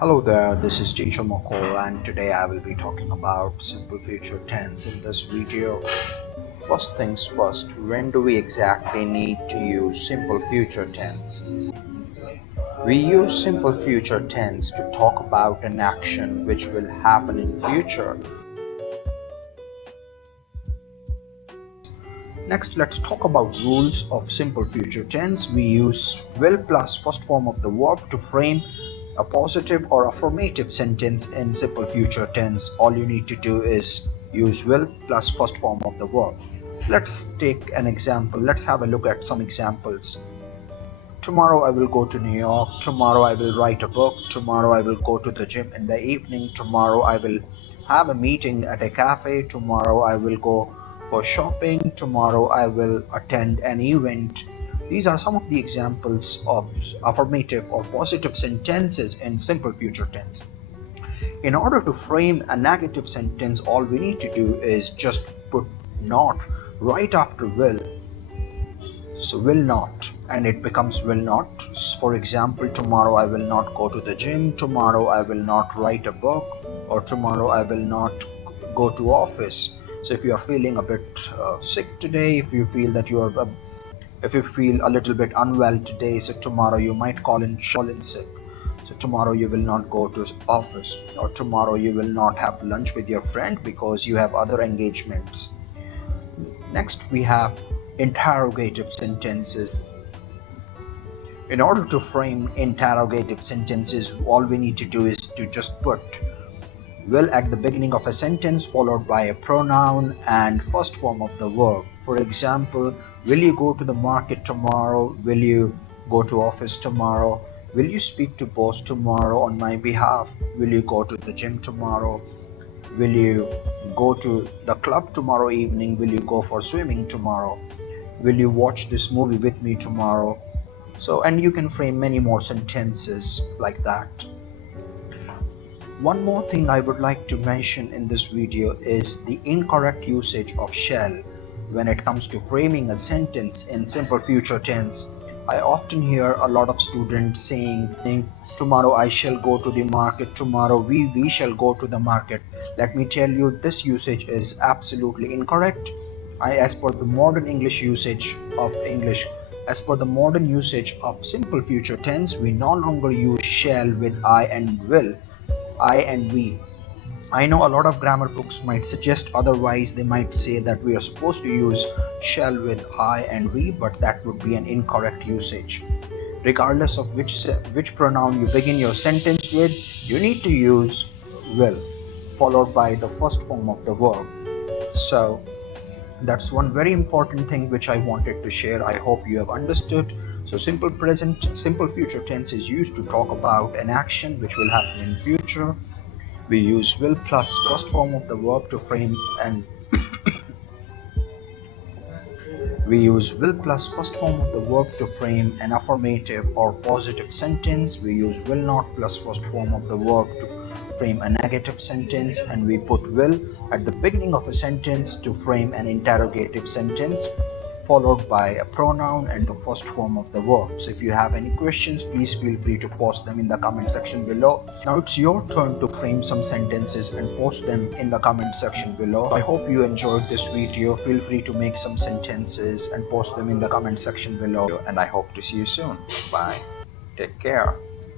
Hello there, this is Teacher McCall and today I will be talking about simple future tense in this video. First things first, when do we exactly need to use simple future tense? We use simple future tense to talk about an action which will happen in future. Next, let's talk about rules of simple future tense. We use will plus first form of the verb to frame a positive or affirmative sentence in simple future tense. All you need to do is use will plus first form of the verb. Let's take an example. Let's have a look at some examples. Tomorrow I will go to New York. Tomorrow I will write a book. Tomorrow I will go to the gym in the evening. Tomorrow I will have a meeting at a cafe. Tomorrow I will go for shopping. Tomorrow I will attend an event. These are some of the examples of affirmative or positive sentences in simple future tense. In order to frame a negative sentence, all we need to do is just put not right after will. So will not, and it becomes will not. For example, tomorrow I will not go to the gym, tomorrow I will not write a book, or tomorrow I will not go to office. So if you are feeling a bit sick today, if you feel that if you feel a little bit unwell today, so tomorrow you might call in sick. So tomorrow you will not go to office, or tomorrow you will not have lunch with your friend because you have other engagements. Next we have interrogative sentences. In order to frame interrogative sentences, all we need to do is to just put will at the beginning of a sentence followed by a pronoun and first form of the verb. For example, will you go to the market tomorrow? Will you go to office tomorrow? Will you speak to boss tomorrow on my behalf? Will you go to the gym tomorrow? Will you go to the club tomorrow evening? Will you go for swimming tomorrow? Will you watch this movie with me tomorrow? So, and you can frame many more sentences like that. One more thing I would like to mention in this video is the incorrect usage of shall when it comes to framing a sentence in simple future tense. I often hear a lot of students saying tomorrow I shall go to the market, tomorrow we shall go to the market. Let me tell you, this usage is absolutely incorrect. As per the modern usage of simple future tense, we no longer use shall with I and will, I and we. I know a lot of grammar books might suggest otherwise. They might say that we are supposed to use shall with I and we, but that would be an incorrect usage. Regardless of which pronoun you begin your sentence with, you need to use will followed by the first form of the verb. So that's one very important thing which I wanted to share. I hope you have understood. So simple future tense is used to talk about an action which will happen in future. We use will plus first form of the verb to frame an affirmative or positive sentence. We use will not plus first form of the verb to frame a negative sentence, and we put will at the beginning of a sentence to frame an interrogative sentence followed by a pronoun and the first form of the verb. So if you have any questions, please feel free to post them in the comment section below. Now it's your turn to frame some sentences and post them in the comment section below. I hope you enjoyed this video. Feel free to make some sentences and post them in the comment section below, and I hope to see you soon. Bye. Take care.